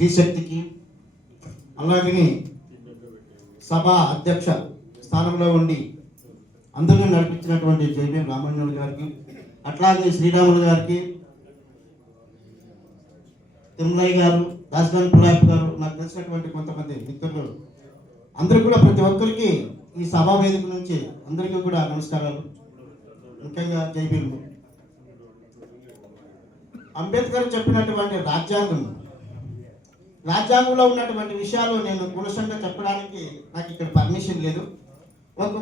శ్రీశక్తికి, అలాగే సభా అధ్యక్ష స్థానంలో ఉండి అందరినీ నడిపించినటువంటి జేబీ రామాంజనులు గారికి, అట్లాగే శ్రీరాములు గారికి, తిరుమలయ్య గారు, దాసగాని పుల్లాయప్ప గారు, నాకు తెలిసినటువంటి కొంతమంది మిత్రులు అందరూ కూడా ప్రతి ఒక్కరికి ఈ సభా వేదిక నుంచి అందరికీ కూడా నమస్కారాలు. ముఖ్యంగా జై భీమ్. అంబేద్కర్ చెప్పినటువంటి రాజ్యాంగంలో ఉన్నటువంటి విషయాలు నేను పురుషంగా చెప్పడానికి నాకు ఇక్కడ పర్మిషన్ లేదు. ఒక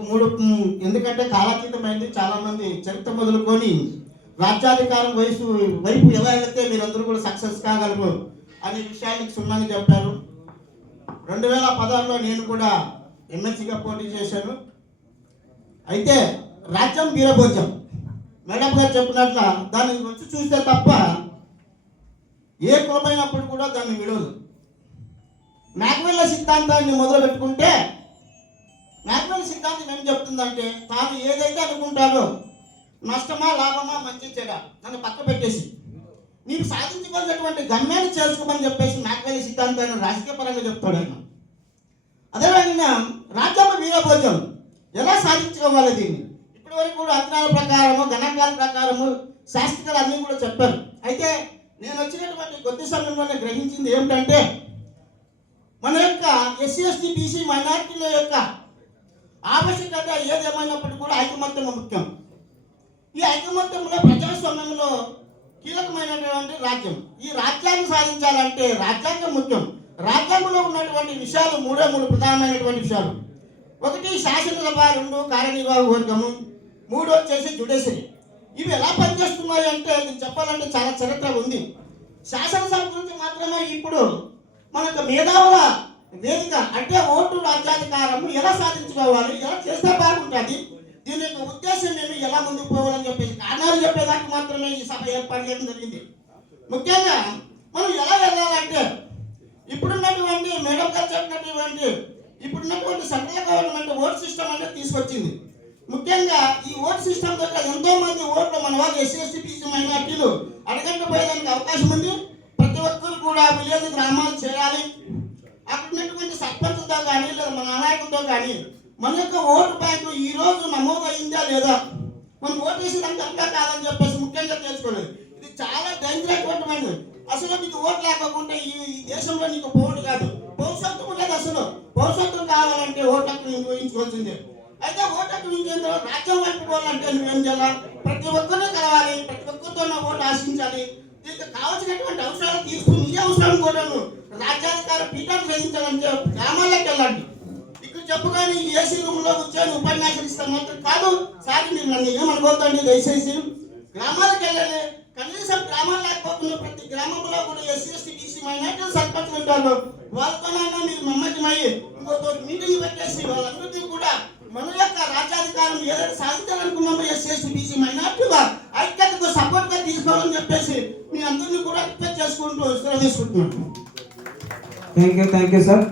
ఎందుకంటే కాలాతీతమైంది. చాలామంది చరిత్ర మొదలుకొని రాజ్యాధికారం వైపు ఎలా వెళితే మీరందరూ కూడా సక్సెస్ కాగలరు అనే విషయాన్ని క్షుణ్ణంగా చెప్పారు. 2016లో నేను కూడా ఎమ్మెల్సీగా పోటీ చేశాను. అయితే రాజ్యం వీరభోజ్యం మేడం గారు చెప్పినట్ల దాన్ని వచ్చి చూస్తే తప్ప ఏ కులమైనప్పుడు కూడా దాన్ని విడవదు. మ్యాక్వెల్ సిద్ధాంతాన్ని మొదలు పెట్టుకుంటే మ్యాక్వెల్ సిద్ధాంతం ఏం చెప్తుందంటే, తాను ఏదైతే అనుకుంటాడో నష్టమా లాభమా మంచి చెడ దాన్ని పక్క పెట్టేసి నీవు సాధించవలసినటువంటి గమ్యాన్ని చేసుకోమని చెప్పేసి మ్యాక్వెల్ సిద్ధాంతాన్ని రాజకీయ పరంగా చెప్తాడు ఆయన. అదేవిధంగా రాజ్యాంగ వీరభోజం ఎలా సాధించుకోవాలి దీన్ని ఇప్పటి వరకు కూడా అంచనాల ప్రకారము, గణాంకాల ప్రకారము శాస్త్రికలు అన్నీ కూడా చెప్పారు. అయితే నేను వచ్చినటువంటి కొద్ది సమయంలోనే గ్రహించింది ఏమిటంటే, మన యొక్క ఎస్సీ ఎస్టీ బీసీ మైనారిటీల యొక్క ఆవశ్యకత ఏదేమైనప్పటికీ కూడా ఐకమత్యం ముఖ్యం. ఈ ఐకమత్యంలో ప్రజాస్వామ్యంలో కీలకమైనటువంటి రాజ్యం. ఈ రాజ్యాన్ని సాధించాలంటే రాజ్యాంగం ముఖ్యం. రాజ్యాంగంలో ఉన్నటువంటి విషయాలు మూడు ప్రధానమైనటువంటి విషయాలు. ఒకటి శాసనసభ, 2 కార్యనిర్వాహక వర్గము, 3 వచ్చేసి జ్యుడిషియరీ. ఇవి ఎలా పనిచేస్తున్నాయి అంటే నేను చెప్పాలంటే చాలా చరిత్ర ఉంది. శాసనసభ గురించి మాత్రమే ఇప్పుడు మనకు మేధావుల వేదిక అంటే ఓటు రాజ్యాధికారము ఎలా సాధించుకోవాలి, ఎలా చేస్తే బాగుంటుంది, దీని యొక్క ఉద్దేశం ఏమి, ఎలా ముందుకు పోవాలని చెప్పేసి కారణాలు చెప్పేదానికి మాత్రమే ఈ సభ ఏర్పాటు చేయడం జరిగింది. ముఖ్యంగా మనం ఎలా వెళ్ళాలంటే ఇప్పుడున్నటువంటి మేడం గారు చెప్పినటువంటి ఇప్పుడున్నటువంటి సెంట్రల్ గవర్నమెంట్ ఓట్ సిస్టమ్ అనేది తీసుకొచ్చింది. ముఖ్యంగా ఈ ఓట్ సిస్టమ్ దగ్గర ఎంతో మంది ఓట్లు మన వాళ్ళు ఎస్సీ ఎస్టీ బీసీ మైనార్టీలు అడగకపోయేదానికి అవకాశం ఉంది. ప్రతి ఒక్కరు కూడా విలేజ్ గ్రామాలు చేయాలి. అక్కడ ఉన్నటువంటి సర్పంచ్తో కానీ లేదా మన నాయకులతో కానీ మన యొక్క ఓటు బ్యాంకు ఈ రోజు నమోదు అయిందా లేదా, మనం ఓటు వేసేదానికి అంతా కాదని చెప్పేసి ముఖ్యంగా తెలుసుకోలేదు. ఇది చాలా డేంజర్ అటువంటి. అసలు నీకు ఓటు లేకపోతే ఈ దేశంలో నీకు పౌరుడు కాదు, పౌరసత్వం ఉండదు. అసలు పౌరసత్వం కావాలంటే ఓటు హక్కు నిర్వహించుకోవాల్సిందే. అయితే ఓటు హక్కు నిర్వహించిన తర్వాత రాజ్యం వైపు పోవాలంటే నువ్వేం చేయాలి, ప్రతి ఒక్కరిని కలవాలి, ప్రతి ఒక్కరితో ఓటు ఆశించాలి. దీనికి కావాల్సినటువంటి అవసరాలు తీసుకుని ఈ అవసరం కూడా రాజ్యాధికార పీఠాన్ని గ్రహించాలంటే గ్రామాల్లోకి వెళ్ళండి. ఇక్కడ చెప్పుకొని ఏసీ రూమ్ లో కూర్చొని ఉపన్యాసం ఇస్తాం మాత్రం కాదు. సార్ మీరు నన్ను ఏమనుకోద్దండి, దయచేసి గ్రామాలకు వెళ్ళాలి. కనీసం గ్రామాలు లేకపోకుండా ప్రతి గ్రామంలో కూడా ఎస్సీ ఎస్టీ బీసీ మైనార్టీలు సర్పంచ్లు ఉంటారు. వాళ్ళతోనైనా మీరు మమ్మకమయ్యి ఇంకొక మీటింగ్ పెట్టేసి వాళ్ళందరినీ కూడా మన యొక్క రాజ్యాధికారం ఏదైతే సాధించాలనుకున్నామో ఎస్సీ ఎస్టీ బీసీ మైనార్టీల ఐక్యతకు సపోర్ట్ గా తీసుకోవాలని చెప్పేసి మీ అందరినీ కూడా రిక్వెస్ట్ చేసుకుంటూ తీసుకుంటున్నాను. Thank you sir.